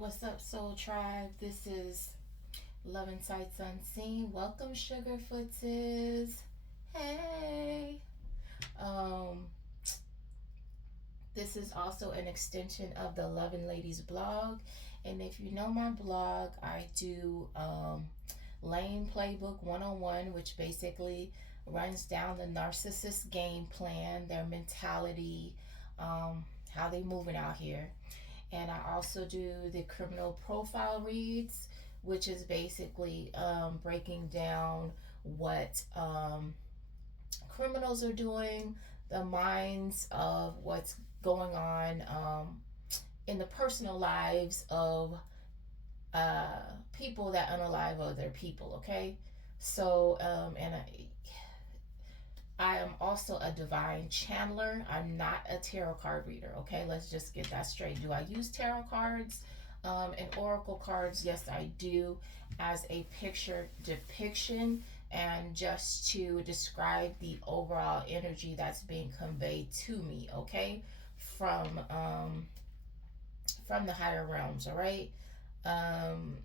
What's up, Soul Tribe? This is Love and Sights Unseen. Welcome, Sugar Footses. Hey. Um, this is also an extension of the Loving Ladies blog. And if you know my blog, I do Lane Playbook 101, which basically runs down the narcissist game plan, their mentality, how they moving out here. And I also do the criminal profile reads, which is basically breaking down what criminals are doing, the minds of what's going on in the personal lives of people that unalive other people. Okay, so I am also a divine channeler. I'm not a tarot card reader. Okay, let's just get that straight. Do I use tarot cards and oracle cards? Yes, I do, as a picture depiction and just to describe the overall energy that's being conveyed to me. Okay, from um, from the higher realms. All right. Um,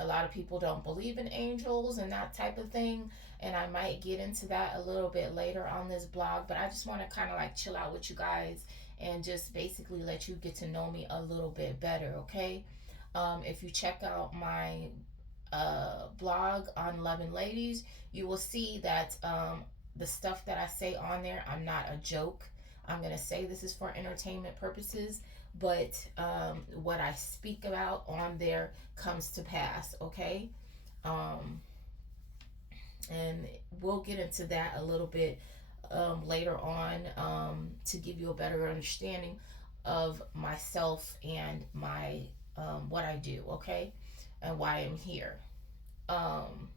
a lot of people don't believe in angels and that type of thing, and I might get into that a little bit later on this blog, but I just want to kind of like chill out with you guys and just basically let you get to know me a little bit better. Okay, if you check out my blog on Loving Ladies, you will see that the stuff that I say on there, I'm not a joke. I'm going to say this is for entertainment purposes, but what I speak about on there comes to pass. Okay, um, and we'll get into that a little bit later on to give you a better understanding of myself and my what I do. Okay, and why I'm here. Um,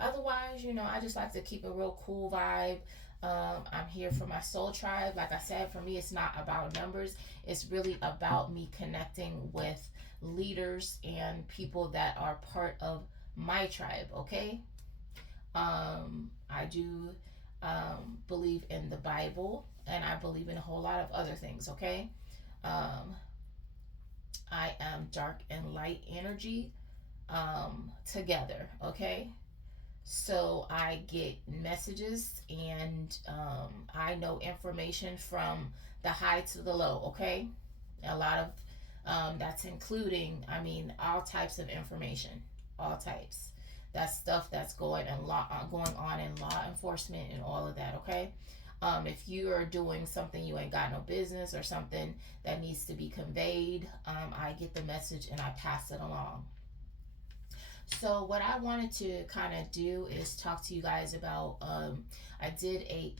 Otherwise, I just like to keep a real cool vibe. I'm here for my soul tribe. Like I said, for me, it's not about numbers. It's really about me connecting with leaders and people that are part of my tribe. Okay. I do believe in the Bible, and I believe in a whole lot of other things. Okay. Um, I am dark and light energy together. Okay. So I get messages and I know information from the high to the low. Okay, a lot of that's including, I mean, all types of information, all types. That's stuff that's going on in law enforcement and all of that. Okay. If you are doing something you ain't got no business or something that needs to be conveyed, I get the message and I pass it along. So what I wanted to kind of do is talk to you guys about. I did a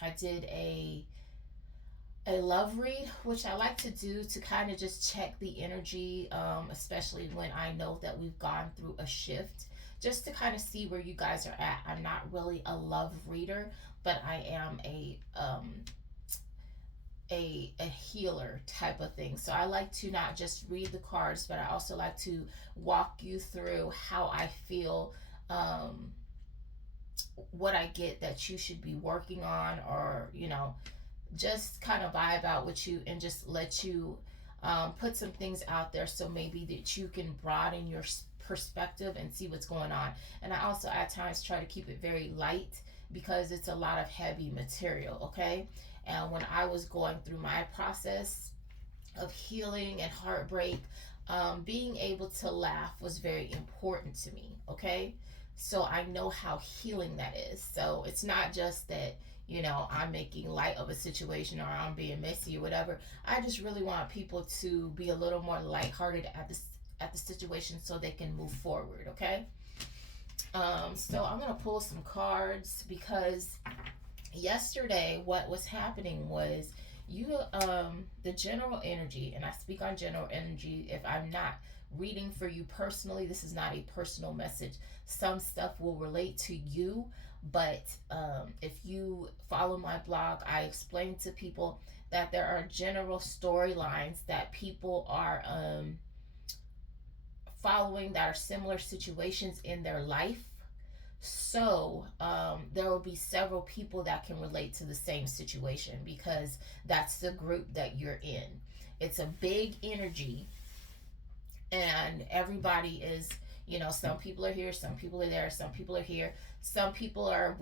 I did a love read, which I like to do to kind of just check the energy, especially when I know that we've gone through a shift, just to kind of see where you guys are at. I'm not really a love reader, but I am a healer type of thing. So I like to not just read the cards, but I also like to walk you through how I feel, what I get that you should be working on, or just kind of vibe out with you and just let you put some things out there so maybe that you can broaden your perspective and see what's going on. And I also at times try to keep it very light because it's a lot of heavy material. Okay, and when I was going through my process of healing and heartbreak, being able to laugh was very important to me. Okay, so I know how healing that is. So it's not just that I'm making light of a situation or I'm being messy or whatever. I just really want people to be a little more lighthearted at the situation so they can move forward. Okay. So I'm gonna pull some cards because yesterday what was happening was the general energy, and I speak on general energy. If I'm not reading for you personally, this is not a personal message. Some stuff will relate to you, but if you follow my blog, I explain to people that there are general storylines that people are following that are similar situations in their life. So there will be several people that can relate to the same situation because that's the group that you're in. It's a big energy, and everybody is, you know, some people are here, some people are there, some people are here, some people are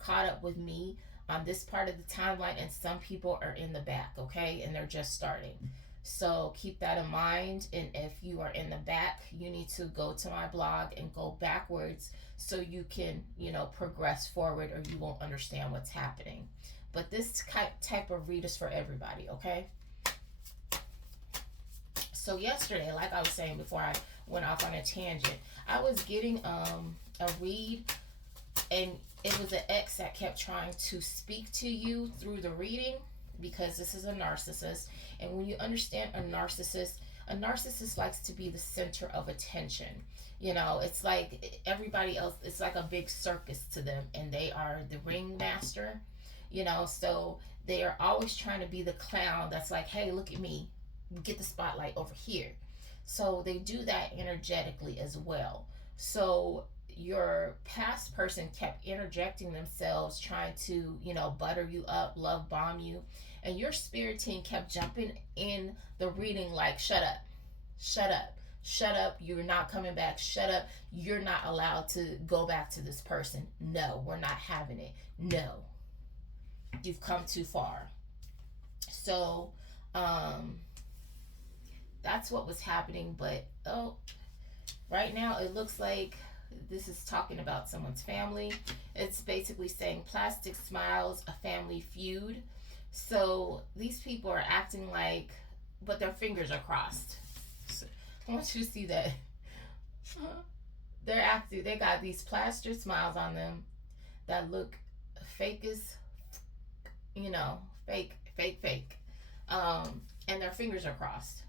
caught up with me on this part of the timeline, and some people are in the back, okay, and they're just starting. So keep that in mind, and if you are in the back, you need to go to my blog and go backwards so you can, you know, progress forward, or you won't understand what's happening. But this type of read is for everybody, okay? So yesterday, like I was saying before I went off on a tangent, I was getting a read, and it was an ex that kept trying to speak to you through the reading, because this is a narcissist. And when you understand a narcissist likes to be the center of attention. You know, it's like everybody else, it's like a big circus to them, and they are the ringmaster, you know, so they are always trying to be the clown that's like, hey, look at me, get the spotlight over here. So they do that energetically as well. So your past person kept interjecting themselves, trying to, you know, butter you up, love bomb you. And your spirit team kept jumping in the reading like, shut up, shut up, shut up, you're not coming back, shut up, you're not allowed to go back to this person. No, we're not having it. No, you've come too far. So, that's what was happening. But right now it looks like this is talking about someone's family. It's basically saying plastic smiles, a family feud. So these people are acting like, but their fingers are crossed. So I want you to see that. They're acting, they got these plastered smiles on them that look fake as, you know, fake. And their fingers are crossed.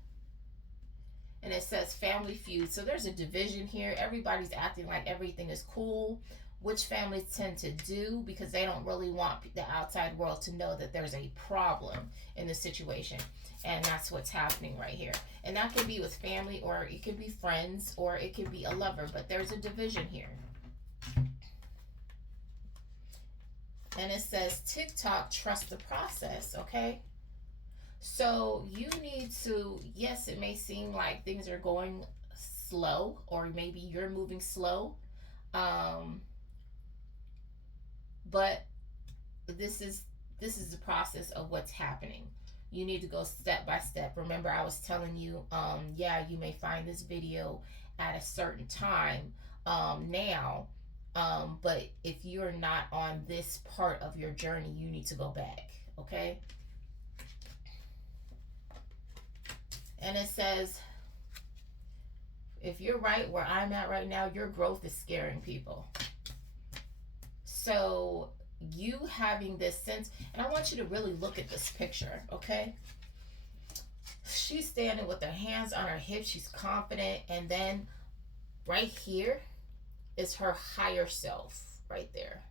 And it says family feud. So there's a division here. Everybody's acting like everything is cool, which families tend to do because they don't really want the outside world to know that there's a problem in the situation. And that's what's happening right here. And that could be with family, or it could be friends, or it could be a lover, but there's a division here. And it says TikTok, trust the process, okay? So you need to, yes, it may seem like things are going slow, or maybe you're moving slow, but this is the process of what's happening. You need to go step by step. Remember, I was telling you, yeah, you may find this video at a certain time now, but if you're not on this part of your journey, you need to go back, okay? And it says, if you're right where I'm at right now, your growth is scaring people. So you having this sense, and I want you to really look at this picture, okay? She's standing with her hands on her hips. She's confident. And then right here is her higher self right there.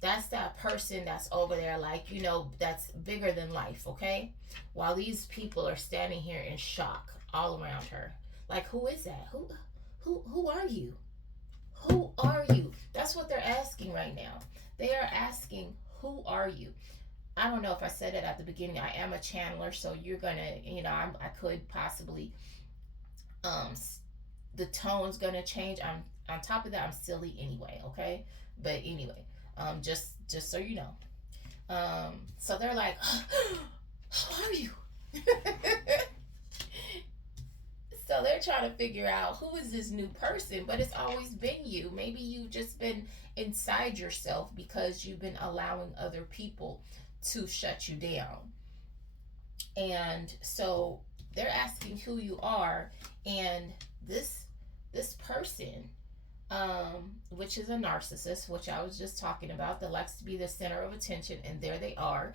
That's that person that's over there, like, you know, that's bigger than life, okay? While these people are standing here in shock all around her. Like, who is that? Who are you? Who are you? That's what they're asking right now. They are asking, who are you? I don't know if I said it at the beginning. I am a channeler, so you're gonna, you know, I could possibly, the tone's gonna change. I'm on top of that, I'm silly anyway, okay? But anyway, just so you know. So they're like, who are you? So they're trying to figure out, who is this new person? But it's always been you. Maybe you've just been inside yourself because you've been allowing other people to shut you down. And so they're asking who you are, and this person, which is a narcissist, which I was just talking about, that likes to be the center of attention, and there they are,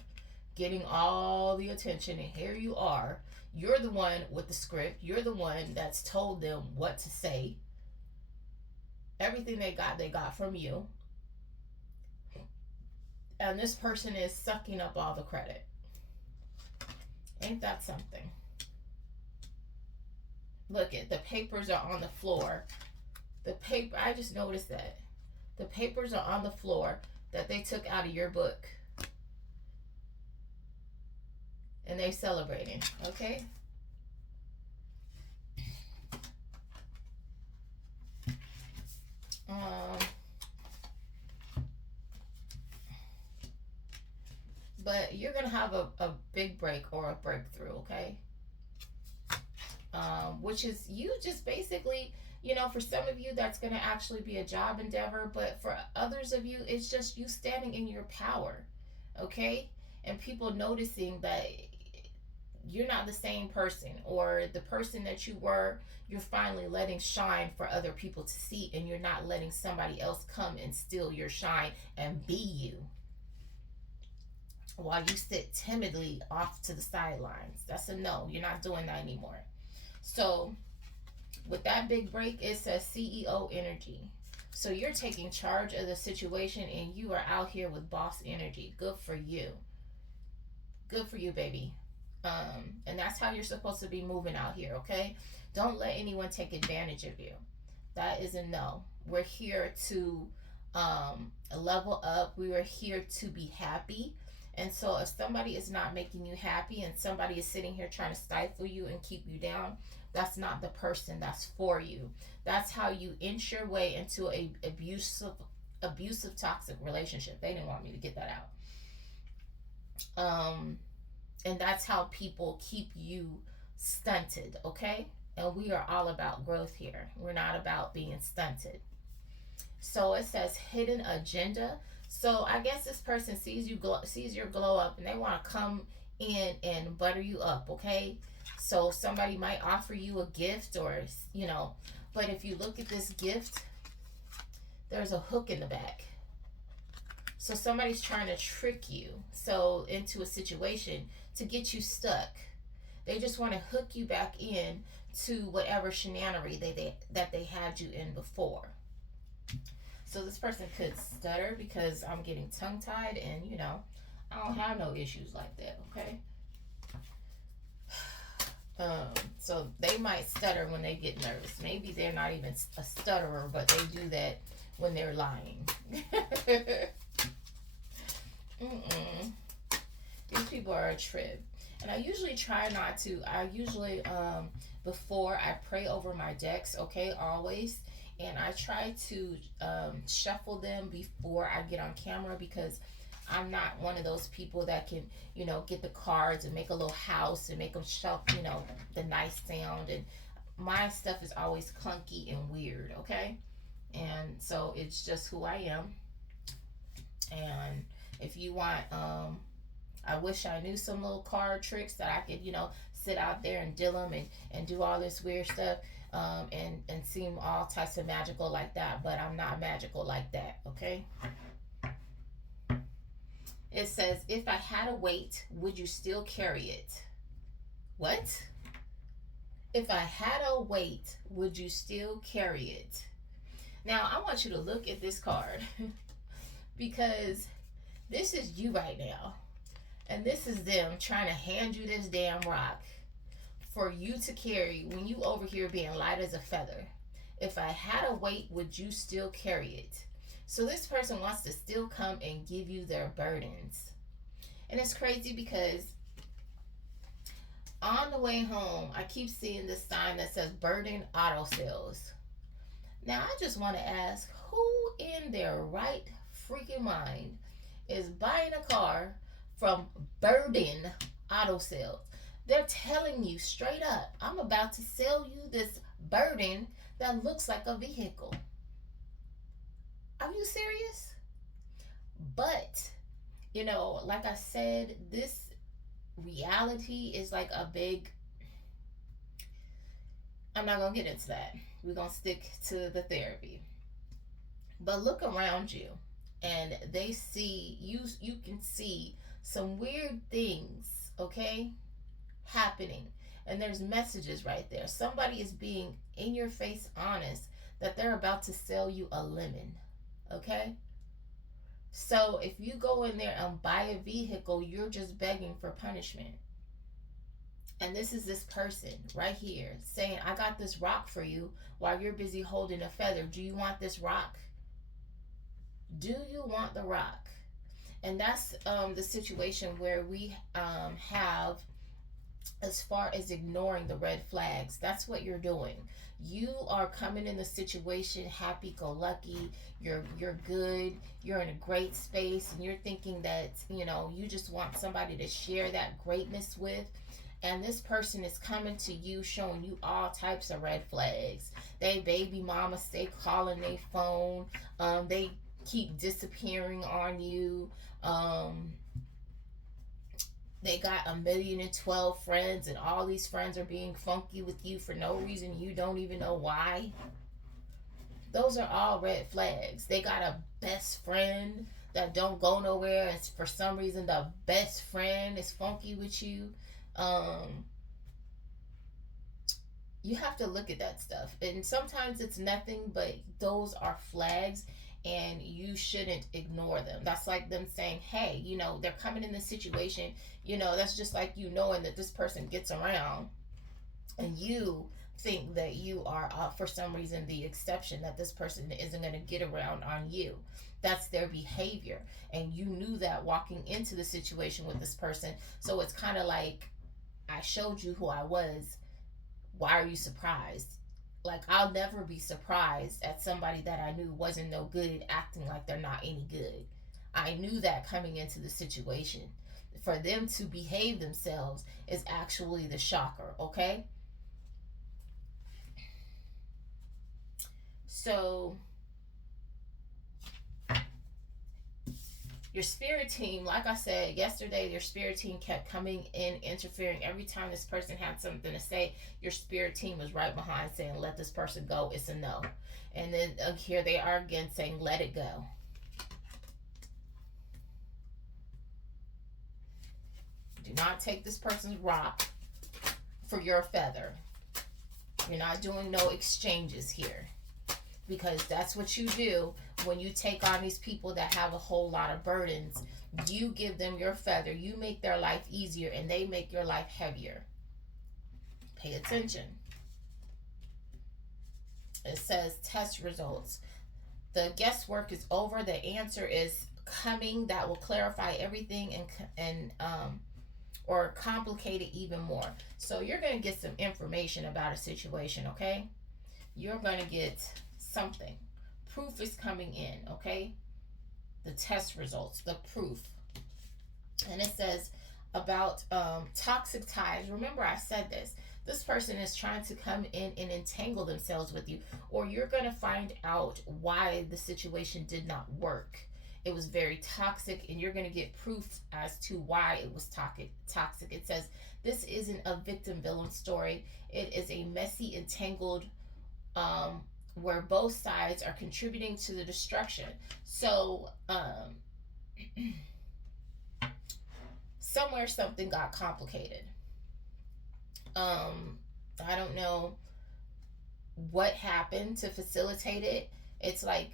getting all the attention, and here you are. You're the one with the script. You're the one that's told them what to say. Everything they got from you. And this person is sucking up all the credit. Ain't that something? Look at the papers are on the floor. The paper, I just noticed that. The papers are on the floor that they took out of your book. and they're celebrating. Okay. Um, but you're gonna have a big break or a breakthrough. Okay. Which is you just basically, for some of you, that's going to actually be a job endeavor, but for others of you, it's just you standing in your power, okay? And people noticing that you're not the same person, or the person that you were, you're finally letting shine for other people to see, and you're not letting somebody else come and steal your shine and be you while you sit timidly off to the sidelines. That's a no. You're not doing that anymore. So with that big break, it says CEO energy. So you're taking charge of the situation and you are out here with boss energy. Good for you. Good for you, baby. And that's how you're supposed to be moving out here, okay? Don't let anyone take advantage of you. That is a no. We're here to level up. We are here to be happy. And so if somebody is not making you happy and somebody is sitting here trying to stifle you and keep you down, that's not the person that's for you. That's how you inch your way into a abusive toxic relationship. They didn't want me to get that out. And that's how people keep you stunted, okay? And we are all about growth here. We're not about being stunted. So it says hidden agenda. So I guess this person sees your glow up, and they want to come in and butter you up, okay? So somebody might offer you a gift, or but if you look at this gift, there's a hook in the back. So somebody's trying to trick you into a situation to get you stuck. They just want to hook you back in to whatever shenanery that they had you in before. So this person could stutter because I'm getting tongue tied, and I don't have no issues like that, okay? So they might stutter when they get nervous. Maybe they're not even a stutterer, but they do that when they're lying. These people are a trip. And I usually try not to. I usually, before I pray over my decks, okay, always. And I try to shuffle them before I get on camera, because I'm not one of those people that can, get the cards and make a little house and make them shuffle, the nice sound. And my stuff is always clunky and weird, okay? And so it's just who I am. And if you want, I wish I knew some little card tricks that I could, sit out there and deal them and do all this weird stuff. And seem all types of magical like that, but I'm not magical like that, okay? It says, if I had a weight, would you still carry it? What? If I had a weight, would you still carry it? Now, I want you to look at this card because this is you right now. And this is them trying to hand you this damn rock for you to carry when you over here being light as a feather. If I had a weight, would you still carry it? So this person wants to still come and give you their burdens. And it's crazy because on the way home, I keep seeing this sign that says Burden Auto Sales. Now, I just want to ask, who in their right freaking mind is buying a car from Burden Auto Sales? They're telling you straight up, I'm about to sell you this burden that looks like a vehicle. Are you serious? But, like I said, this reality is like a big, I'm not going to get into that. We're going to stick to the therapy. But look around you, and they see, you can see some weird things, okay, happening. And there's messages right there. Somebody is being in your face honest that they're about to sell you a lemon, okay? So if you go in there and buy a vehicle, you're just begging for punishment. And this is this person right here saying, I got this rock for you while you're busy holding a feather. Do you want this rock? Do you want the rock? And that's the situation where we have as far as ignoring the red flags, that's what you're doing. You are coming in the situation happy go lucky, you're good, you're in a great space, and you're thinking that, you just want somebody to share that greatness with. And this person is coming to you showing you all types of red flags. They baby mama stay calling their phone. They keep disappearing on you. They got 1,012 friends, and all these friends are being funky with you for no reason. You don't even know why. Those are all red flags. They got a best friend that don't go nowhere, and for some reason the best friend is funky with you. Um, you have to look at that stuff, and sometimes it's nothing, but those are flags, and you shouldn't ignore them. That's like them saying, hey, they're coming in this situation. That's just like knowing that this person gets around, and you think that you are, for some reason, the exception, that this person isn't going to get around on you. That's their behavior, and you knew that walking into the situation with this person. So it's kind of like, I showed you who I was. Why are you surprised? Like, I'll never be surprised at somebody that I knew wasn't no good acting like they're not any good. I knew that coming into the situation. For them to behave themselves is actually the shocker, okay? So, your spirit team, like I said yesterday, your spirit team kept coming in, interfering. Every time this person had something to say, your spirit team was right behind saying, let this person go. It's a no. And then here they are again saying, let it go. Do not take this person's rock for your feather. You're not doing no exchanges here, because that's what you do when you take on these people that have a whole lot of burdens. You give them your feather, you make their life easier, and they make your life heavier. Pay attention. It says test results. The guesswork is over. The answer is coming that will clarify everything and or complicate it even more. So you're going to get some information about a situation, okay? You're going to get something. Proof is coming in, okay? The test results, the proof. And it says about toxic ties. Remember, I said this. This person is trying to come in and entangle themselves with you, or you're going to find out why the situation did not work. It was very toxic, and you're going to get proof as to why it was toxic. It says this isn't a victim villain story. It is a messy, entangled, where both sides are contributing to the destruction. So, somewhere something got complicated. I don't know what happened to facilitate it. It's like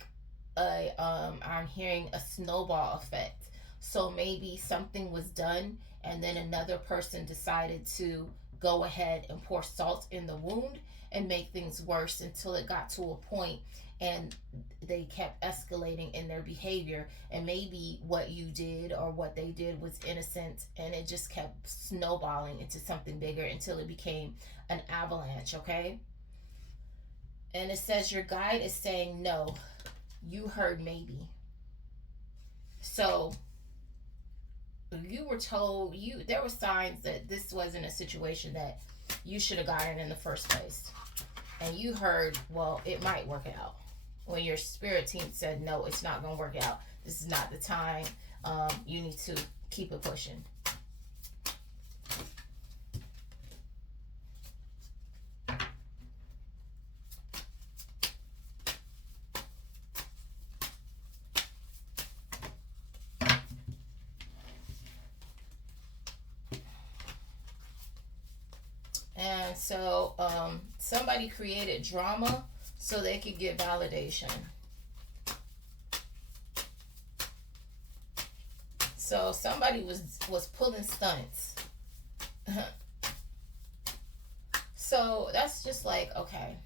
I'm hearing a snowball effect. So maybe something was done, and then another person decided to go ahead and pour salt in the wound and make things worse until it got to a point and they kept escalating in their behavior. And maybe what you did or what they did was innocent, and it just kept snowballing into something bigger until it became an avalanche, okay? And it says your guide is saying no. You heard maybe. So you were told, there were signs that this wasn't a situation that you should have gotten in the first place. And you heard, well, it might work out. When your spirit team said, no, it's not going to work out. This is not the time. You need to keep it pushing. And so somebody created drama so they could get validation. So somebody was pulling stunts. So that's just like, okay.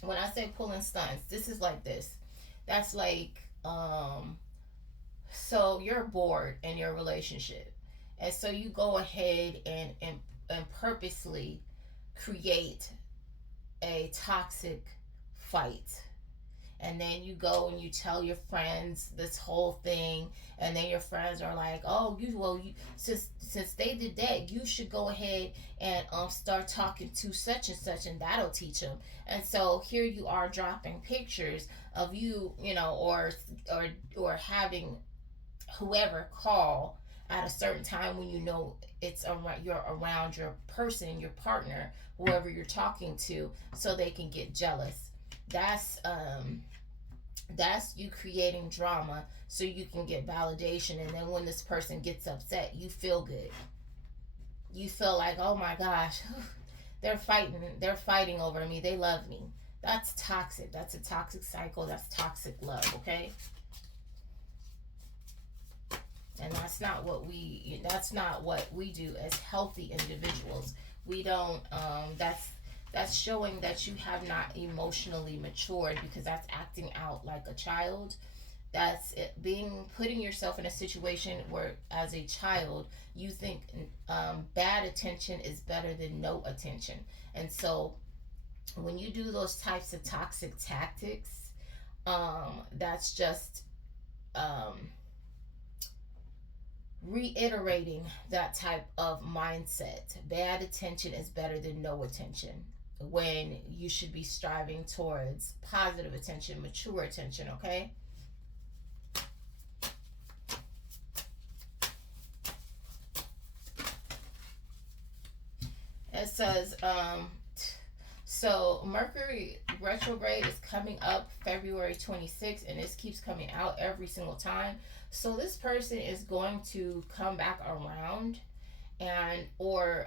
When I say pulling stunts, this is like this. That's like, so you're bored in your relationship. And so you go ahead and and purposely create a toxic fight, and then you go and you tell your friends this whole thing, and then your friends are like, oh, you since they did that, you should go ahead and start talking to such and such, and that'll teach them. And so here you are dropping pictures of you, or having whoever call at a certain time when you know it's around, you're around your person, your partner, whoever you're talking to, so they can get jealous. That's um that's you creating drama so you can get validation, and then when this person gets upset, you feel good. You feel like, oh my gosh, they're fighting over me, they love me. That's toxic. That's a toxic cycle. That's toxic love. Okay. And that's not what we do as healthy individuals. We don't that's showing that you have not emotionally matured, because that's acting out like a child. That's it, being putting yourself in a situation where as a child you think bad attention is better than no attention. And so when you do those types of toxic tactics, that's just um, reiterating that type of mindset. Bad attention is better than no attention, when you should be striving towards positive attention, mature attention. Okay. It says, so Mercury retrograde is coming up February 26th, and this keeps coming out every single time. So this person is going to come back around, and or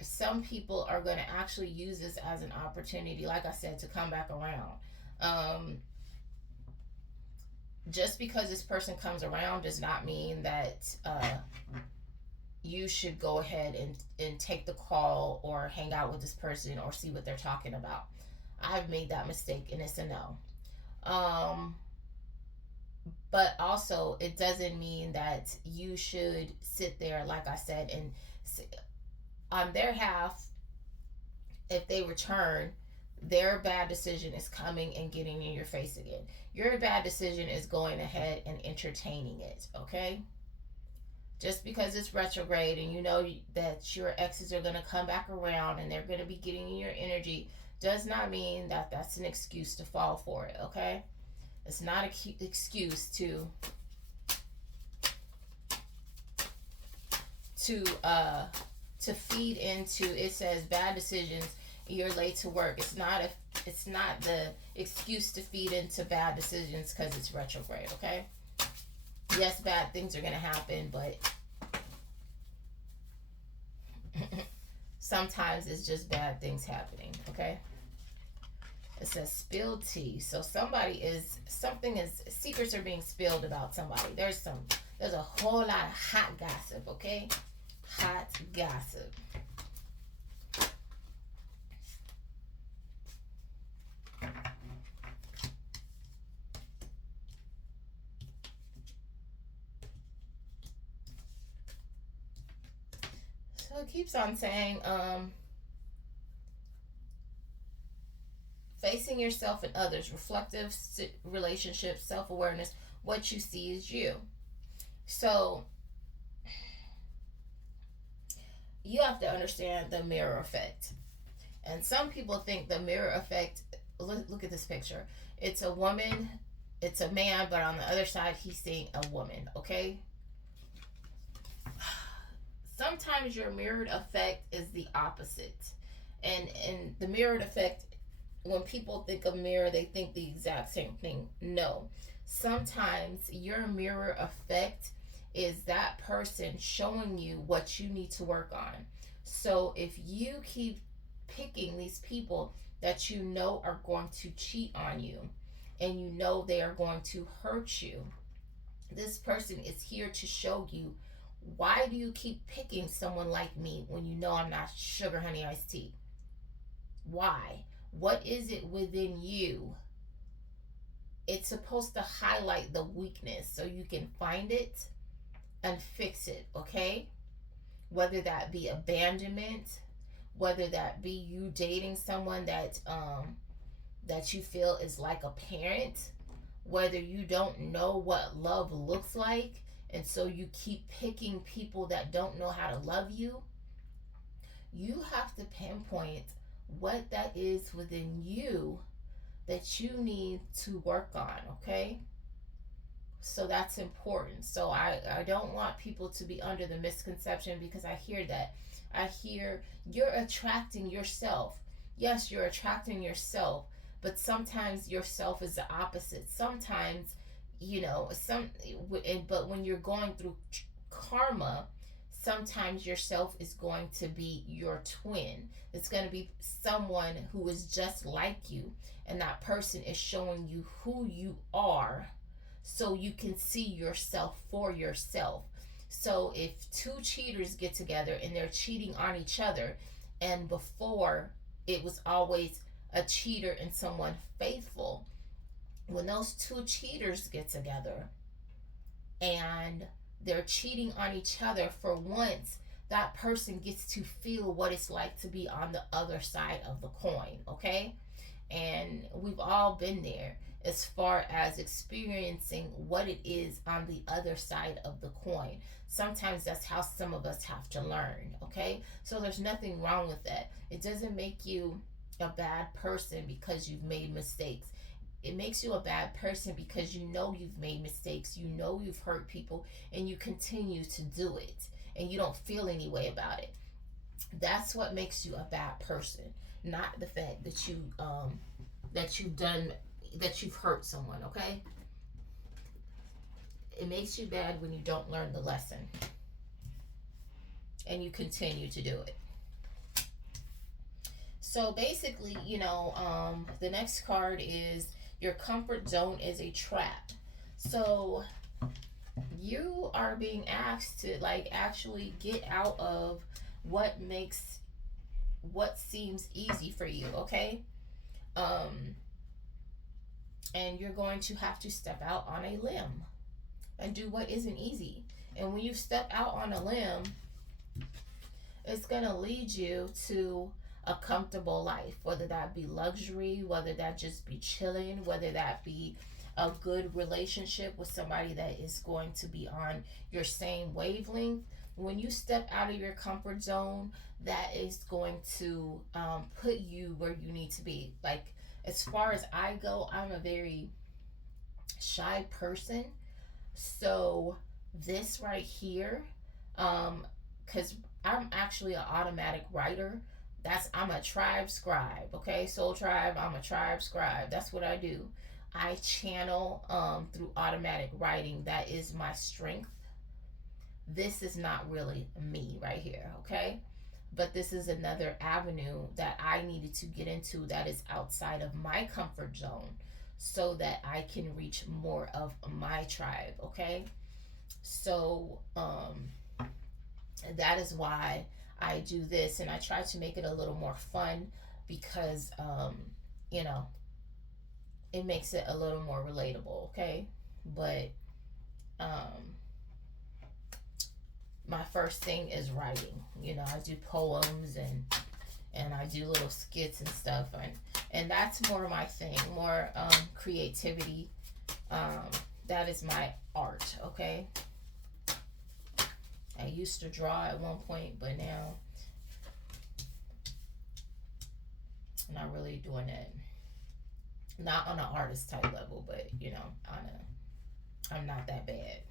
some people are going to actually use this as an opportunity, like I said, to come back around. Um, just because this person comes around does not mean that you should go ahead and take the call or hang out with this person or see what they're talking about. I've made that mistake, and it's a no. Um, but also, it doesn't mean that you should sit there, like I said, and on their half, if they return, their bad decision is coming and getting in your face again. Your bad decision is going ahead and entertaining it. Okay. Just because it's retrograde and you know that your exes are going to come back around and they're going to be getting in your energy, does not mean that that's an excuse to fall for it. Okay. It's not an excuse to to feed into. It says bad decisions, you're late to work. It's not the excuse to feed into bad decisions because it's retrograde. Okay. Yes, bad things are going to happen, but sometimes it's just bad things happening. Okay. It says spilled tea. So secrets are being spilled about somebody. There's a whole lot of hot gossip. Okay. Hot gossip. So it keeps on saying, facing yourself and others, reflective relationships, self awareness. What you see is you. So you have to understand the mirror effect. And some people think the mirror effect. Look at this picture. It's a woman, it's a man, but on the other side, he's seeing a woman. Okay. Sometimes your mirrored effect is the opposite. And the mirrored effect, when people think of mirror, they think the exact same thing. No. Sometimes your mirror effect is that person showing you what you need to work on. So if you keep picking these people that you know are going to cheat on you, and you know they are going to hurt you, this person is here to show you, why do you keep picking someone like me when you know I'm not sugar honey iced tea? Why? What is it within you it's supposed to highlight the weakness so you can find it and fix it, okay? Whether that be abandonment, whether that be you dating someone that you feel is like a parent, whether you don't know what love looks like, and so you keep picking people that don't know how to love you. You have to pinpoint what that is within you that you need to work on, okay? So that's important. So I don't want people to be under the misconception, because I hear that. I hear you're attracting yourself. Yes, you're attracting yourself, but sometimes yourself is the opposite. Sometimes, but when you're going through karma, sometimes yourself is going to be your twin. It's going to be someone who is just like you, and that person is showing you who you are so you can see yourself for yourself. So if two cheaters get together and they're cheating on each other, and before it was always a cheater and someone faithful, when those two cheaters get together and they're cheating on each other, for once that person gets to feel what it's like to be on the other side of the coin, okay? And we've all been there as far as experiencing what it is on the other side of the coin. Sometimes that's how some of us have to learn, okay? So there's nothing wrong with that. It doesn't make you a bad person because you've made mistakes. It makes you a bad person because you know you've made mistakes, you know you've hurt people, and you continue to do it, and you don't feel any way about it. That's what makes you a bad person, not the fact that you've hurt someone, okay? It makes you bad when you don't learn the lesson and you continue to do it. So basically, the next card is your comfort zone is a trap. So you are being asked to actually get out of what seems easy for you, okay? And you're going to have to step out on a limb and do what isn't easy. And when you step out on a limb, it's going to lead you to a comfortable life, whether that be luxury, whether that just be chilling, whether that be a good relationship with somebody that is going to be on your same wavelength. When you step out of your comfort zone, that is going to put you where you need to be. Like, as far as I go, I'm a very shy person. So this right here, because I'm actually an automatic writer. I'm a tribe scribe, okay? Soul Tribe, I'm a tribe scribe. That's what I do. I channel through automatic writing. That is my strength. This is not really me right here, okay? But this is another avenue that I needed to get into that is outside of my comfort zone so that I can reach more of my tribe, okay? So that is why I do this, and I try to make it a little more fun because it makes it a little more relatable, okay? But my first thing is writing. I do poems and I do little skits and stuff, and that's more my thing, more creativity. That is my art, okay? I used to draw at one point, but now I'm not really doing it. Not on an artist type level, but I'm not that bad.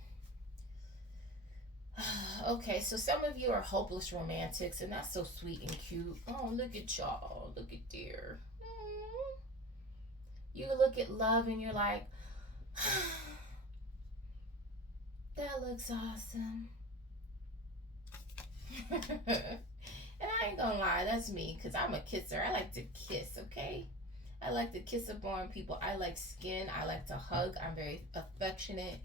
Okay, so some of you are hopeless romantics, and that's so sweet and cute. Oh, look at y'all. Look at there. You look at love and you're like, that looks awesome. And I ain't gonna lie, that's me, because I'm a kisser. I like to kiss, okay? I like to kiss up on people. I like skin. I like to hug. I'm very affectionate.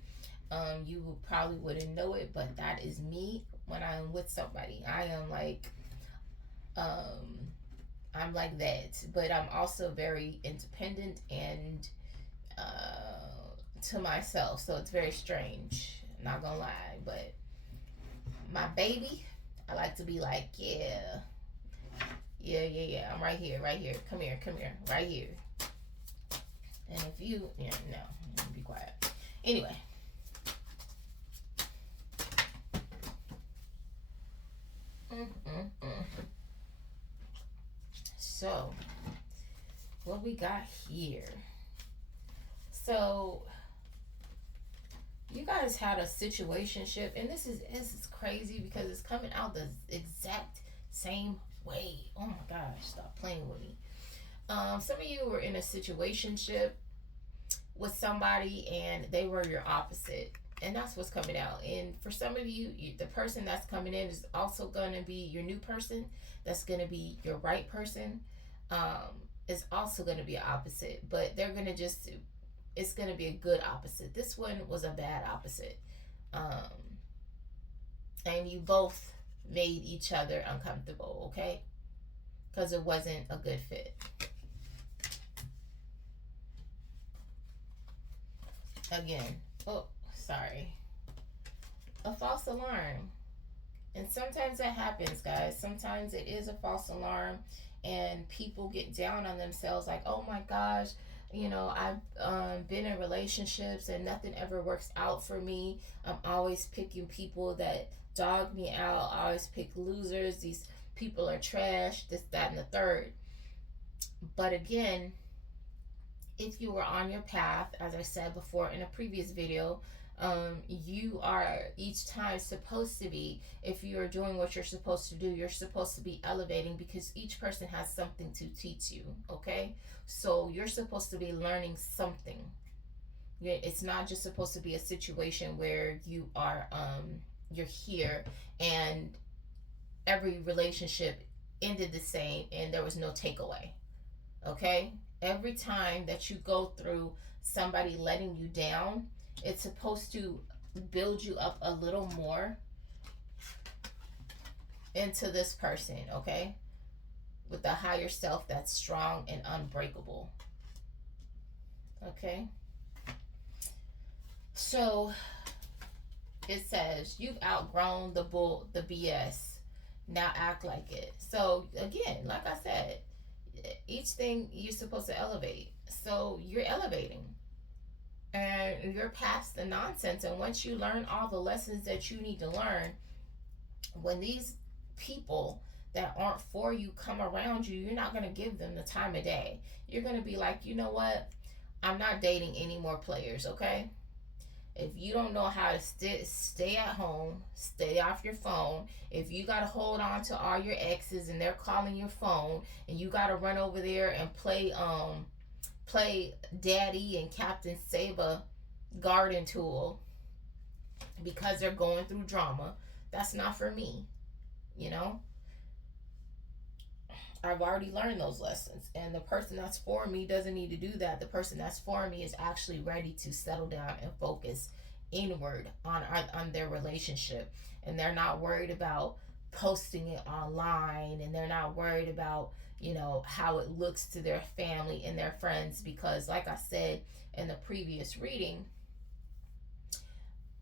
You probably wouldn't know it, but that is me when I'm with somebody. I am like, I'm like that. But I'm also very independent, and to myself. So it's very strange. Not gonna lie, but my baby, I like to be like, yeah, yeah, yeah, yeah. I'm right here, right here. Come here, right here. And if you, yeah, no, be quiet. Anyway. So, what we got here? So, you guys had a situationship, and this is crazy because it's coming out the exact same way. Oh my gosh, stop playing with me. Some of you were in a situationship with somebody, and they were your opposite, and that's what's coming out. And for some of you, the person that's coming in is also going to be your new person. That's going to be your right person. Is also going to be opposite, but they're going to just, it's going to be a good opposite. This one was a bad opposite. And you both made each other uncomfortable, okay? Because it wasn't a good fit. Again, oh, sorry. A false alarm. And sometimes that happens, guys. Sometimes it is a false alarm, and people get down on themselves like, oh my gosh, you know, I've been in relationships and nothing ever works out for me. I'm always picking people that dog me out. I always pick losers. These people are trash, this, that, and the third. But again, if you were on your path, as I said before in a previous video, you are each time supposed to be, if you are doing what you're supposed to do, you're supposed to be elevating, because each person has something to teach you, okay? So you're supposed to be learning something. It's not just supposed to be a situation where you are you're here and every relationship ended the same and there was no takeaway, okay? Every time that you go through somebody letting you down, it's supposed to build you up a little more into this person, okay? With a higher self that's strong and unbreakable. Okay? So it says you've outgrown the BS. Now act like it. So again, like I said, each thing you're supposed to elevate. So you're elevating. And you're past the nonsense. And once you learn all the lessons that you need to learn, when these people that aren't for you come around you, you're not going to give them the time of day. You're going to be like, you know what? I'm not dating any more players, okay? If you don't know how to stay at home, stay off your phone. If you got to hold on to all your exes and they're calling your phone and you got to run over there and play Daddy and Captain Saba garden tool because they're going through drama, that's not for me, you know? I've already learned those lessons, and the person that's for me doesn't need to do that. The person that's for me is actually ready to settle down and focus inward on their relationship, and they're not worried about posting it online, and they're not worried about, you know, how it looks to their family and their friends, because like I said in the previous reading,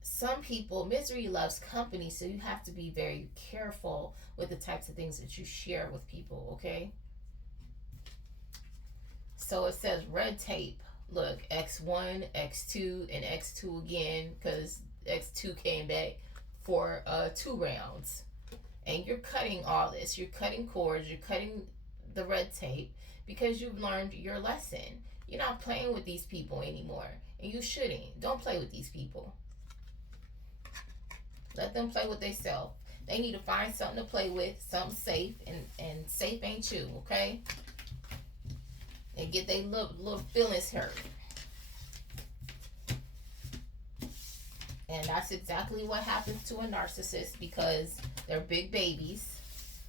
some people, misery loves company, so you have to be very careful with the types of things that you share with people, okay? So it says red tape. Look, X1, X2, and X2 again, because X2 came back for 2 rounds. And you're cutting all this. You're cutting cords. You're cutting the red tape because you've learned your lesson. You're not playing with these people anymore. And you shouldn't. Don't play with these people. Let them play with themselves. They need to find something to play with, something safe, and safe ain't you, okay? And get their little feelings hurt. And that's exactly what happens to a narcissist, because they're big babies.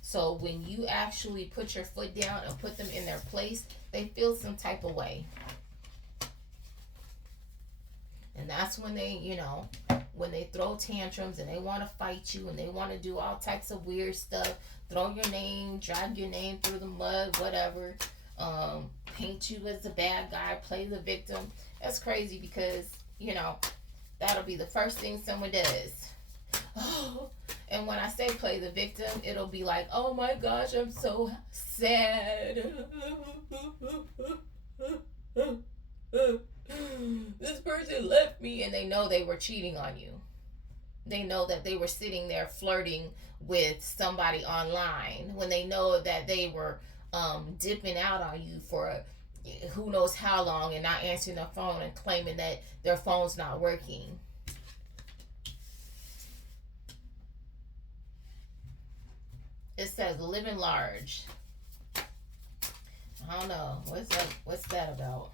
So when you actually put your foot down and put them in their place, they feel some type of way. And that's when they, you know, when they throw tantrums and they want to fight you and they want to do all types of weird stuff, throw your name, drag your name through the mud, whatever, paint you as the bad guy, play the victim. That's crazy because, you know, that'll be the first thing someone does. Oh, and when I say play the victim, it'll be like, oh my gosh, I'm so sad. This person left me, and they know they were cheating on you. They know that they were sitting there flirting with somebody online when they know that they were dipping out on you for who knows how long and not answering their phone and claiming that their phone's not working. It says living large. I don't know. What's that about?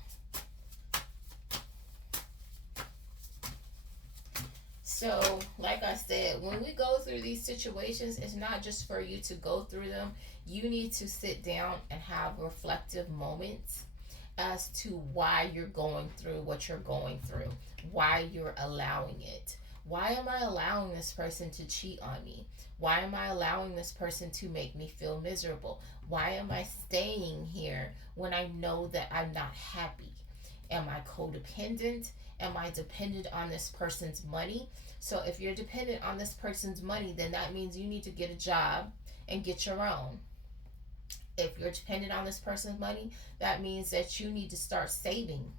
So, like I said, when we go through these situations, it's not just for you to go through them. You need to sit down and have reflective moments as to why you're going through what you're going through, why you're allowing it. Why am I allowing this person to cheat on me? Why am I allowing this person to make me feel miserable? Why am I staying here when I know that I'm not happy? Am I codependent? Am I dependent on this person's money? So if you're dependent on this person's money, then that means you need to get a job and get your own. If you're dependent on this person's money, that means that you need to start saving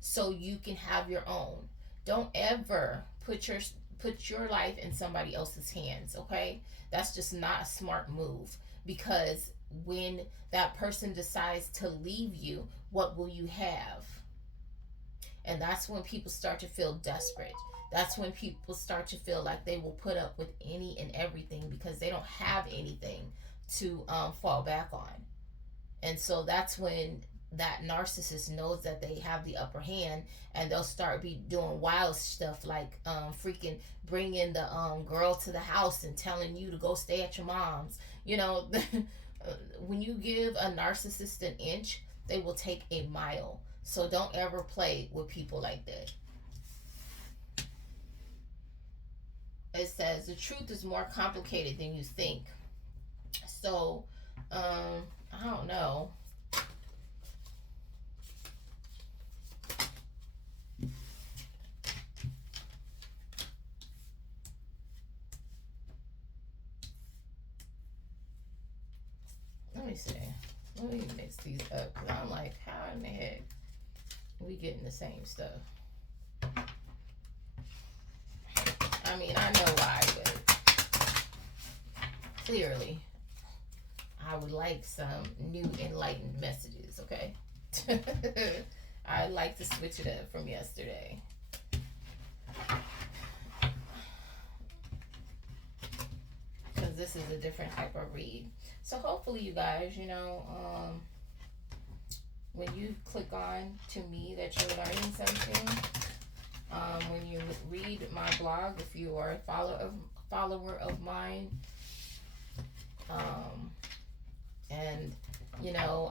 so you can have your own. Don't ever put your life in somebody else's hands, okay? That's just not a smart move, because when that person decides to leave you, what will you have? And that's when people start to feel desperate. That's when people start to feel like they will put up with any and everything because they don't have anything to fall back on. And so that's when that narcissist knows that they have the upper hand, and they'll start be doing wild stuff like freaking bringing the girl to the house and telling you to go stay at your mom's. You know, when you give a narcissist an inch, they will take a mile. So don't ever play with people like that. It says the truth is more complicated than you think. So, I don't know. Let me see. Let me mix these up because I'm like, how in the heck we getting the same stuff? I mean, I know why, but clearly I would like some new enlightened messages, okay? I'd like to switch it up from yesterday. Because this is a different type of read. So hopefully you guys, when you click on to me that you're learning something. When you read my blog, if you are a follower of mine, and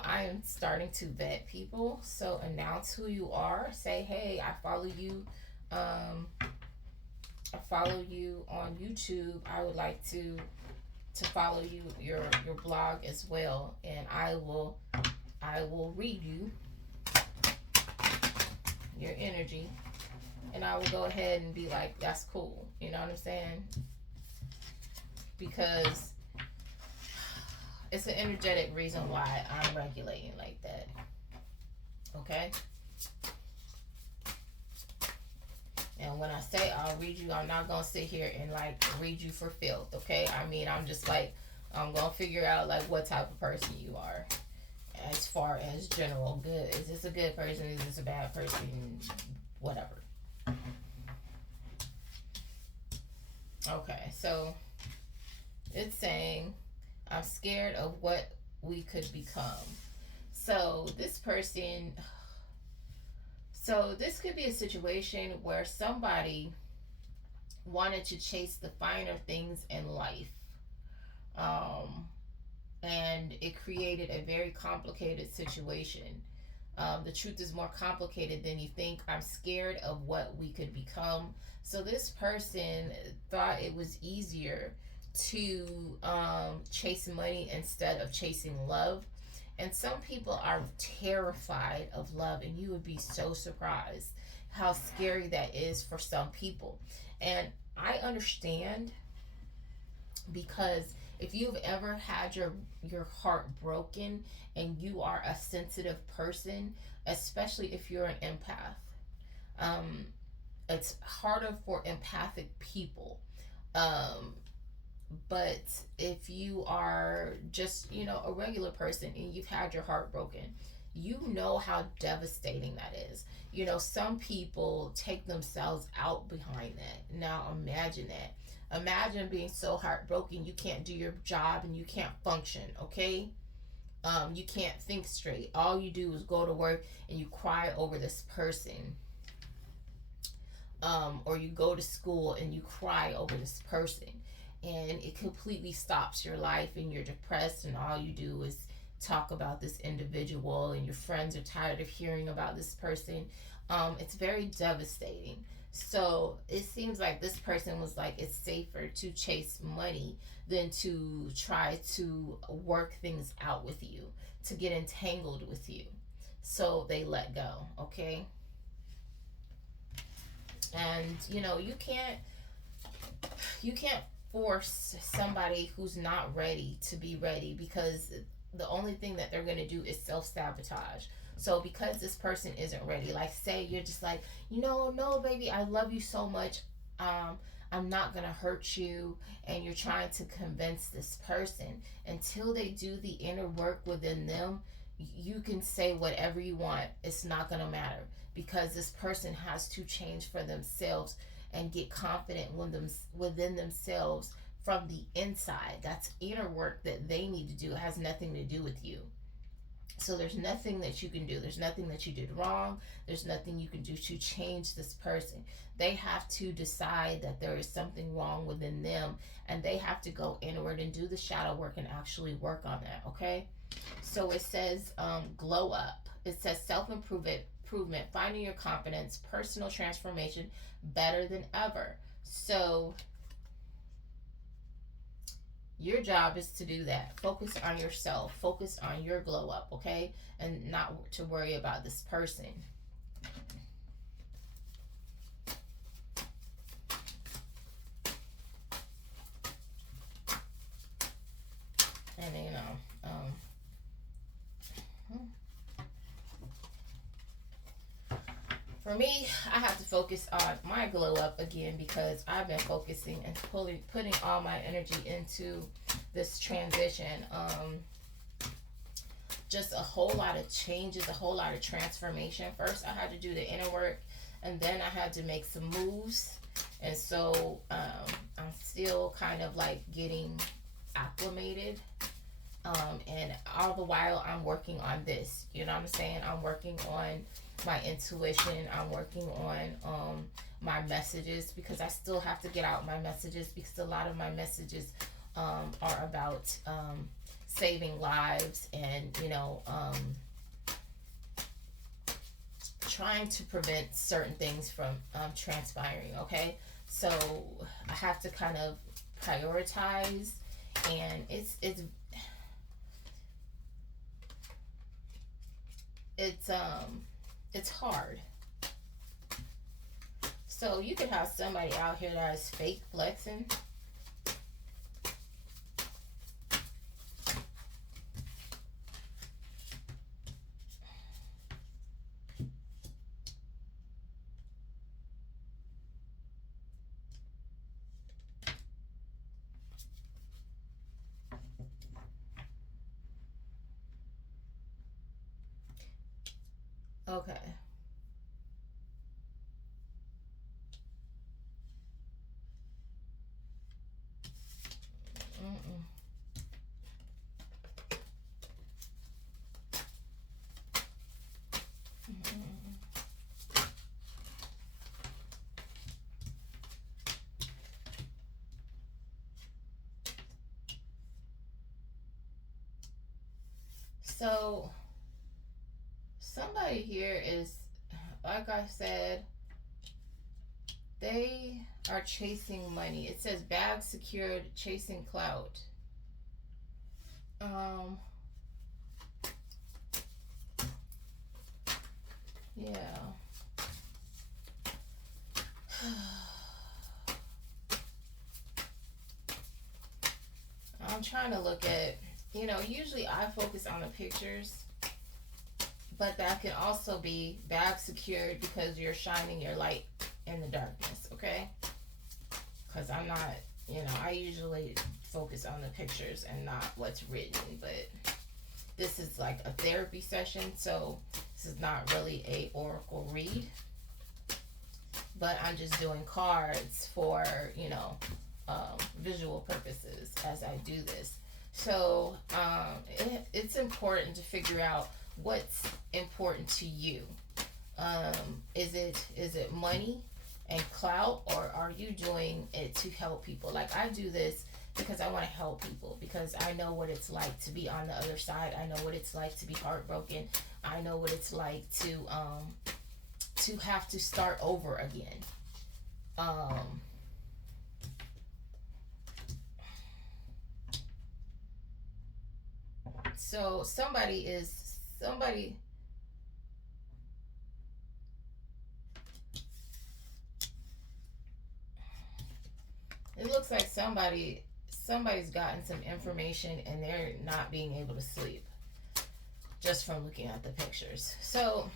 I am starting to vet people. So announce who you are. Say, hey, I follow you. I follow you on YouTube. I would like to follow you your blog as well, and I will read you your energy, and I will go ahead and be like, that's cool. You know what I'm saying? Because it's an energetic reason why I'm regulating like that. Okay? And when I say I'll read you, I'm not gonna sit here and like read you for filth, okay? I mean, I'm just like, I'm gonna figure out like what type of person you are, as far as general good. Is this a good person? Is this a bad person? Whatever. Okay, so it's saying, I'm scared of what we could become. So this person, so this could be a situation where somebody wanted to chase the finer things in life. And it created a very complicated situation. The truth is more complicated than you think. I'm scared of what we could become. So this person thought it was easier to chase money instead of chasing love. And some people are terrified of love, and you would be so surprised how scary that is for some people. And I understand, because if you've ever had your heart broken and you are a sensitive person, especially if you're an empath, um, it's harder for empathic people. Um, but if you are just, a regular person and you've had your heart broken, you know how devastating that is. Some people take themselves out behind that. Now imagine that. Imagine being so heartbroken you can't do your job and you can't function, okay? You can't think straight. All you do is go to work and you cry over this person. Or you go to school and you cry over this person, and it completely stops your life, and you're depressed, and all you do is talk about this individual, and your friends are tired of hearing about this person. It's very devastating. So it seems like this person was like, it's safer to chase money than to try to work things out with you, to get entangled with you. So they let go, okay? And you can't force somebody who's not ready to be ready, because the only thing that they're going to do is self-sabotage. So because this person isn't ready, like, say you're just like, no baby, I love you so much, um I'm not going to hurt you, and you're trying to convince this person, until they do the inner work within them, you can say whatever you want, it's not going to matter, because this person has to change for themselves and get confident within themselves from the inside. That's inner work that they need to do. It has nothing to do with you. So there's nothing that you can do. There's nothing that you did wrong. There's nothing you can do to change this person. They have to decide that there is something wrong within them, and they have to go inward and do the shadow work and actually work on that, okay? So it says, glow up. It says self-improvement, finding your confidence, personal transformation, better than ever. So your job is to do that. Focus on yourself. Focus on your glow up, okay? And not to worry about this person. And for me, I have to focus on my glow up again, because I've been focusing and putting all my energy into this transition. Just a whole lot of changes, a whole lot of transformation. First, I had to do the inner work, and then I had to make some moves. And so I'm still kind of like getting acclimated. And all the while I'm working on this. You know what I'm saying? I'm working on my intuition. I'm working on my messages, because I still have to get out my messages, because a lot of my messages are about saving lives, and trying to prevent certain things from transpiring, okay? So I have to kind of prioritize, and it's hard. So you could have somebody out here that is fake flexing. Okay. Mm-mm. Mm-mm. So somebody here is, like I said, they are chasing money. It says bag secured, chasing clout. Um, Yeah. I'm trying to look at, usually I focus on the pictures, but that can also be bag secured because you're shining your light in the darkness, okay? Because I'm not, I usually focus on the pictures and not what's written, but this is like a therapy session, so this is not really a oracle read, but I'm just doing cards for, visual purposes as I do this. So it's important to figure out what's important to you. Is it money and clout, or are you doing it to help people? Like, I do this because I want to help people, because I know what it's like to be on the other side. I know what it's like to be heartbroken. I know what it's like to have to start over again. Um, so somebody. It looks like somebody's gotten some information and they're not being able to sleep just from looking at the pictures. So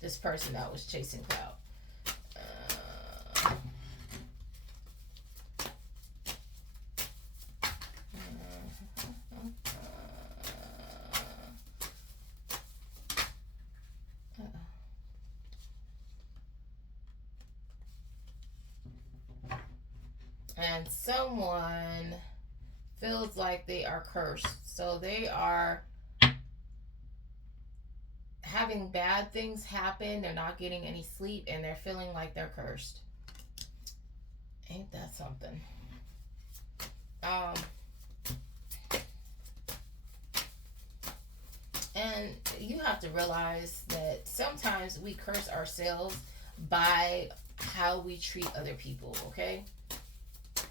this person that was chasing clout. Uh, and someone feels like they are cursed. So they are having bad things happen. They're not getting any sleep and they're feeling like they're cursed. Ain't that something? Um, and you have to realize that sometimes we curse ourselves by how we treat other people, okay?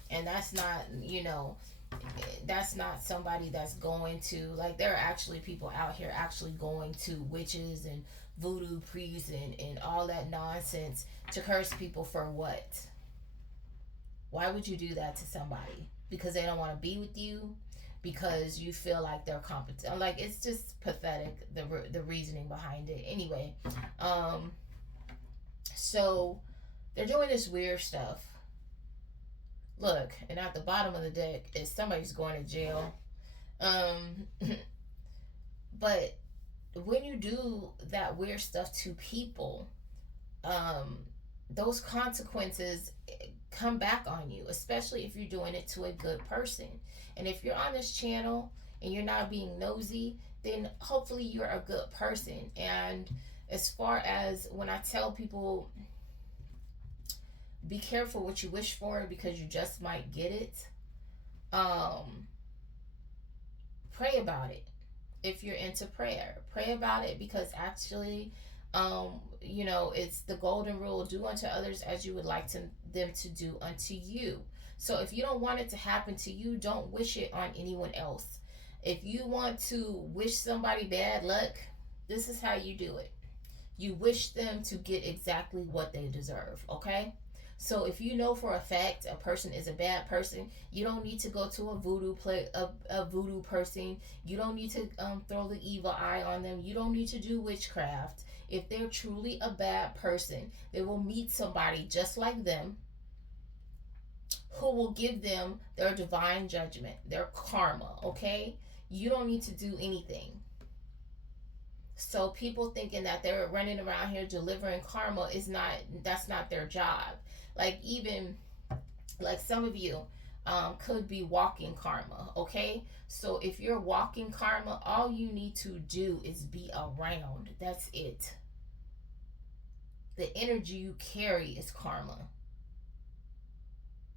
And that's not somebody that's going to, like, there are actually people out here actually going to witches and voodoo priests and all that nonsense to curse people for what? Why would you do that to somebody? Because they don't want to be with you? Because you feel like they're competent? Like, it's just pathetic, the reasoning behind it. Anyway, so they're doing this weird stuff. Look, and at the bottom of the deck is somebody's going to jail. Um, but when you do that weird stuff to people, um, those consequences come back on you, especially if you're doing it to a good person. And if you're on this channel and you're not being nosy, then hopefully you're a good person. And as far as when I tell people, be careful what you wish for because you just might get it. Pray about it. If you're into prayer, pray about it, because actually, it's the golden rule: do unto others as you would like them to do unto you. So if you don't want it to happen to you, don't wish it on anyone else. If you want to wish somebody bad luck, this is how you do it. You wish them to get exactly what they deserve, okay? So if you know for a fact a person is a bad person, you don't need to go to a voodoo person. You don't need to throw the evil eye on them. You don't need to do witchcraft. If they're truly a bad person, they will meet somebody just like them who will give them their divine judgment, their karma, okay? You don't need to do anything. So people thinking that they're running around here delivering karma that's not their job. Like, even like some of you could be walking karma, okay? So if you're walking karma, all you need to do is be around. That's it. The energy you carry is karma.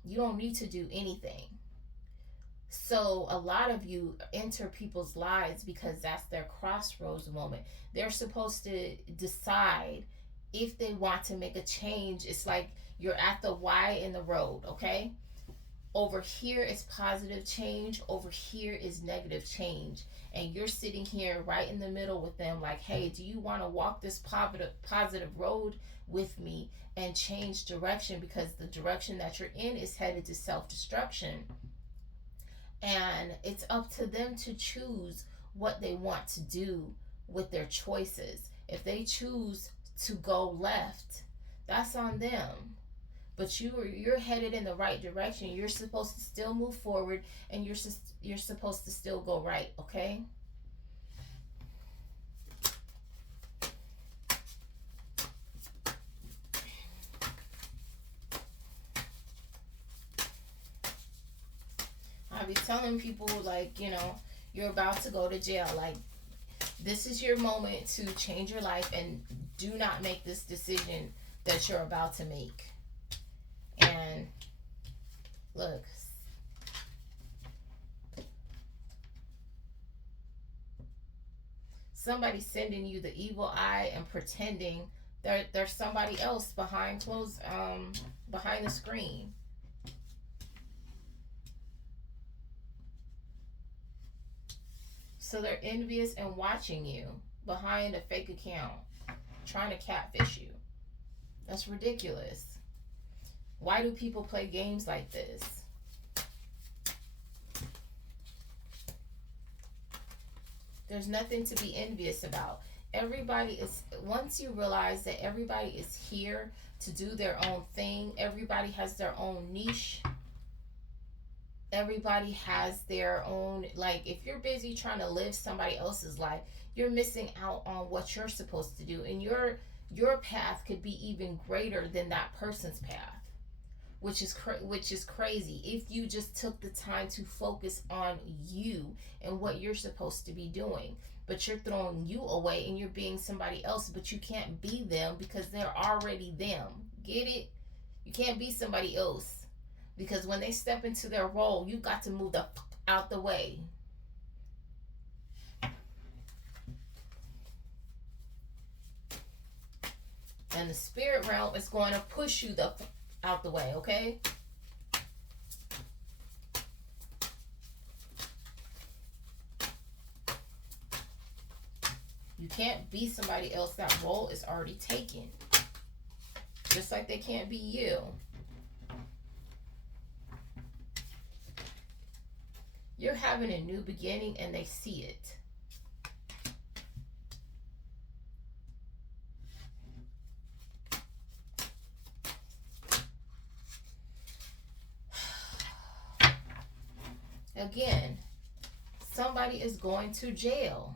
You don't need to do anything. So a lot of you enter people's lives because that's their crossroads moment. They're supposed to decide if they want to make a change. It's like you're at the Y in the road, okay? Over here is positive change, over here is negative change. And you're sitting here right in the middle with them, like, hey, do you want to walk this positive road with me and change direction? Because the direction that you're in is headed to self-destruction. And it's up to them to choose what they want to do with their choices. If they choose to go left, that's on them. But you're headed in the right direction. You're supposed to still move forward, and you're supposed to still go right, okay? I be telling people, like, you're about to go to jail. Like, this is your moment to change your life, and do not make this decision that you're about to make. And look, somebody sending you the evil eye and pretending there's somebody else behind behind the screen. So they're envious and watching you behind a fake account, trying to catfish you. That's ridiculous. Why do people play games like this? There's nothing to be envious about. Everybody is, once you realize that everybody is here to do their own thing, everybody has their own niche. Everybody has their own, like, if you're busy trying to live somebody else's life, you're missing out on what you're supposed to do. And your path could be even greater than that person's path. Which is crazy if you just took the time to focus on you and what you're supposed to be doing. But you're throwing you away and you're being somebody else, but you can't be them because they're already them. Get it? You can't be somebody else, because when they step into their role, you got to move the out the way. And the spirit realm is going to push you the out the way, okay? You can't be somebody else. That role is already taken. Just like they can't be you. You're having a new beginning and they see it. Again, somebody is going to jail.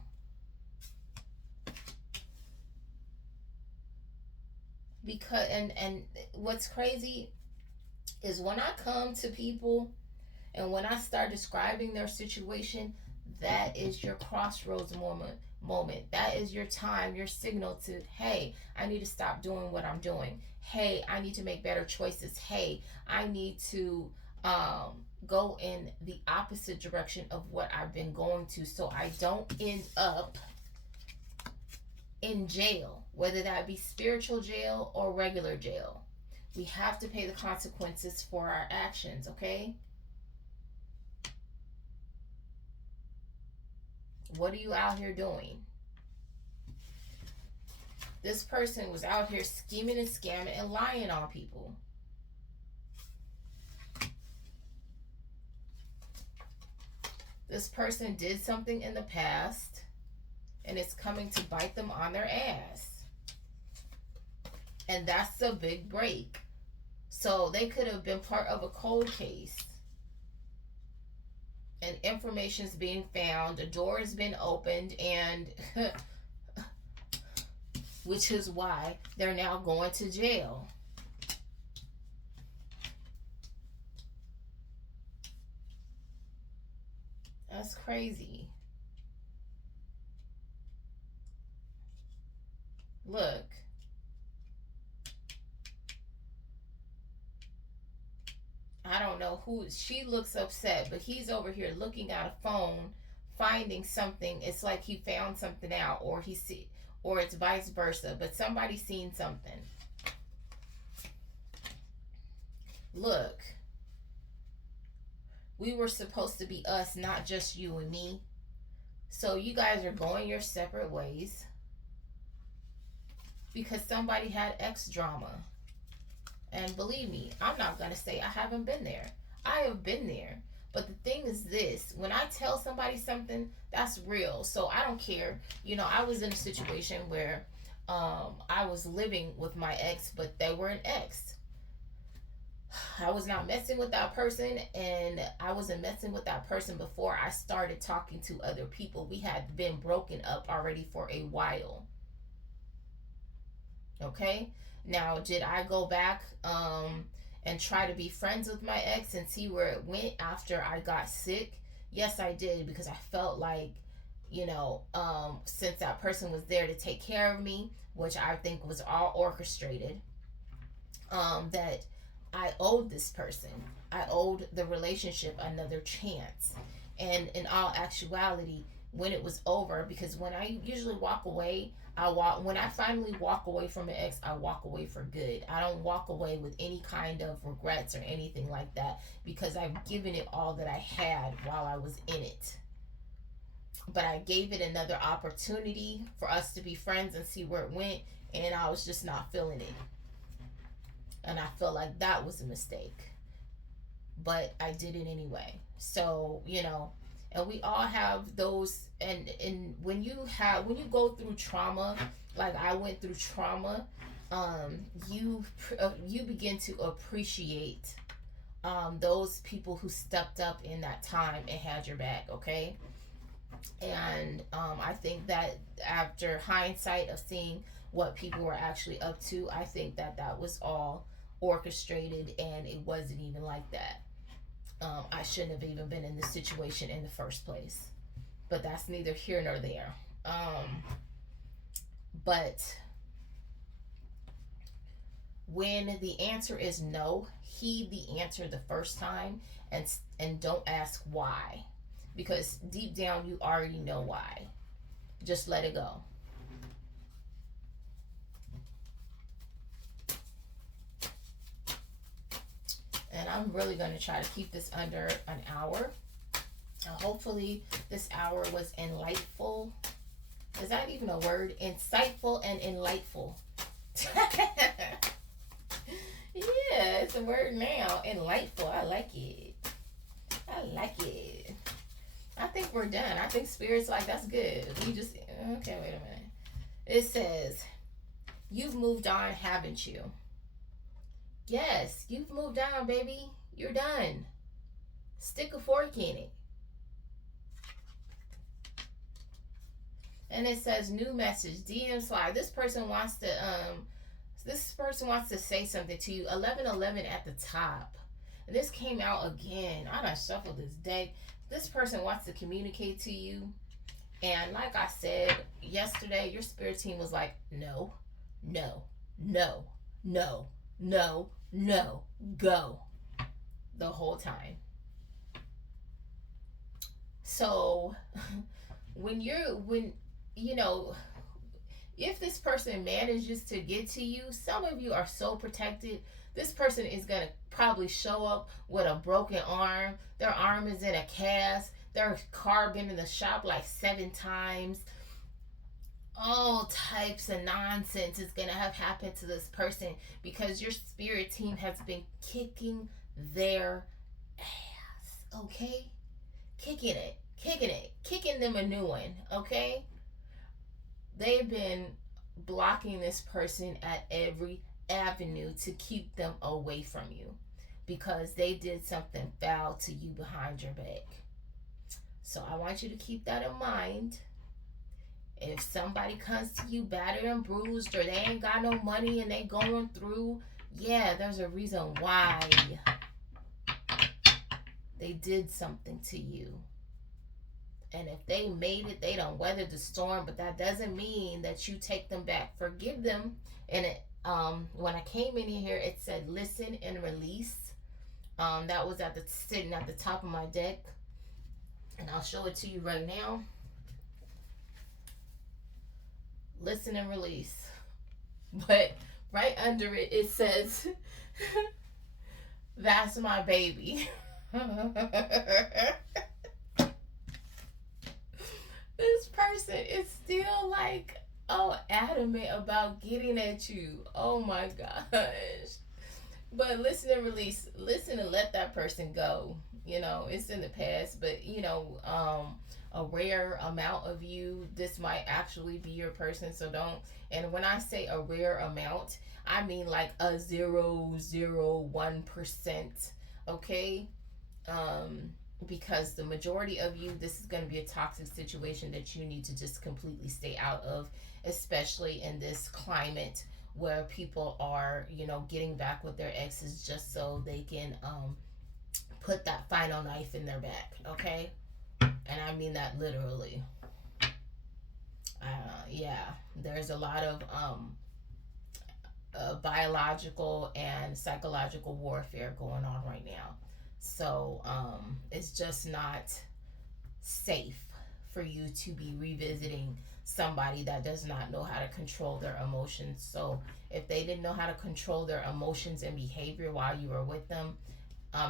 Because and what's crazy is when I come to people and when I start describing their situation, that is your crossroads moment. That is your time, your signal to, hey, I need to stop doing what I'm doing. Hey, I need to make better choices. Hey, I need to go in the opposite direction of what I've been going to, so I don't end up in jail, whether that be spiritual jail or regular jail. We have to pay the consequences for our actions, okay? What are you out here doing? This person was out here scheming and scamming and lying on people. This person did something in the past and it's coming to bite them on their ass. And that's a big break. So they could have been part of a cold case. And information's being found, a door has been opened, and which is why they're now going to jail. That's crazy. Look. I don't know who, she looks upset, but he's over here looking at a phone, finding something. It's like he found something out, or or it's vice versa, but somebody's seen something. Look. We were supposed to be us, not just you and me. So you guys are going your separate ways because somebody had ex drama. And believe me, I'm not going to say I haven't been there. I have been there. But the thing is this, when I tell somebody something, that's real. So I don't care. You know, I was in a situation where I was living with my ex, but they were an ex. I was not messing with that person, and I wasn't messing with that person before I started talking to other people. We had been broken up already for a while. Okay? Now, did I go back and try to be friends with my ex and see where it went after I got sick? Yes, I did, because I felt like, since that person was there to take care of me, which I think was all orchestrated, that I owed this person. I owed the relationship another chance. And in all actuality, when it was over, because when I usually walk away, when I finally walk away from an ex, I walk away for good. I don't walk away with any kind of regrets or anything like that, because I've given it all that I had while I was in it. But I gave it another opportunity for us to be friends and see where it went, and I was just not feeling it. And I felt like that was a mistake. But I did it anyway. So, and we all have those, and when you go through trauma, like I went through trauma, you begin to appreciate those people who stepped up in that time and had your back. Okay. And I think that after hindsight of seeing what people were actually up to, I think that was all orchestrated, and it wasn't even like that. I shouldn't have even been in this situation in the first place. But that's neither here nor there. But when the answer is no, heed the answer the first time, and don't ask why. Because deep down you already know why. Just let it go. And I'm really going to try to keep this under an hour. Hopefully this hour was enlightful. Is that even a word? Insightful and enlightful. Yeah, it's a word now. Enlightful. I like it. I like it. I think we're done. I think Spirit's like, that's good. Okay, wait a minute. It says, you've moved on, haven't you? Yes, you've moved on, baby. You're done. Stick a fork in it. And it says, new message, DM slide. This person wants to say something to you. 1111 at the top. And this came out again. I done shuffled this deck. This person wants to communicate to you. And like I said yesterday, your spirit team was like, no, no, no, no, no, no, go. The whole time. So if this person manages to get to you, some of you are so protected. This person is going to probably show up with a broken arm. Their arm is in a cast. Their car been in the shop like 7 times. All types of nonsense is going to have happened to this person because your spirit team has been kicking their ass. Okay? Kicking them a new one. Okay? They've been blocking this person at every avenue to keep them away from you because they did something foul to you behind your back. So I want you to keep that in mind. If somebody comes to you battered and bruised, or they ain't got no money and they going through, yeah, there's a reason why they did something to you. And if they made it, they don't weather the storm, but that doesn't mean that you take them back. Forgive them. And when I came in here, it said listen and release. That was sitting at the top of my deck. And I'll show it to you right now. Listen and release. But right under it, it says, that's my baby. This person is still like, oh, adamant about getting at you. Oh my gosh. But listen and release, listen and let that person go. You know, it's in the past, but a rare amount of you, this might actually be your person. So don't, and when I say a rare amount, I mean like a 0.001%. Okay. um because the majority of you, this is going to be a toxic situation that you need to just completely stay out of, especially in this climate where people are, getting back with their exes just so they can put that final knife in their back. Okay. And I mean that literally. Yeah, there's a lot of biological and psychological warfare going on right now. So it's just not safe for you to be revisiting somebody that does not know how to control their emotions. So if they didn't know how to control their emotions and behavior while you were with them,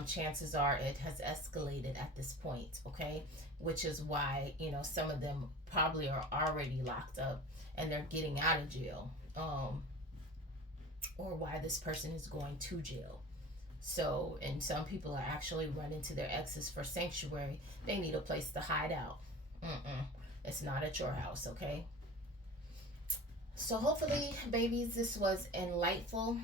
chances are it has escalated at this point. Okay, which is why some of them probably are already locked up and they're getting out of jail. Or why this person is going to jail. So, and some people are actually running to their exes for sanctuary. They need a place to hide out. It's not at your house, okay? So, hopefully, babies, this was enlightful.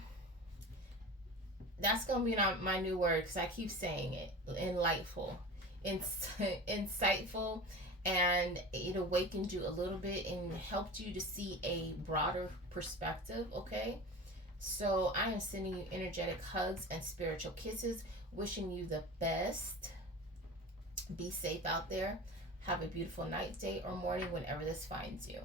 That's going to be my new word because I keep saying it. Enlightful. Insightful. And it awakened you a little bit and helped you to see a broader perspective, okay? So I am sending you energetic hugs and spiritual kisses, wishing you the best. Be safe out there. Have a beautiful night, day, or morning whenever this finds you.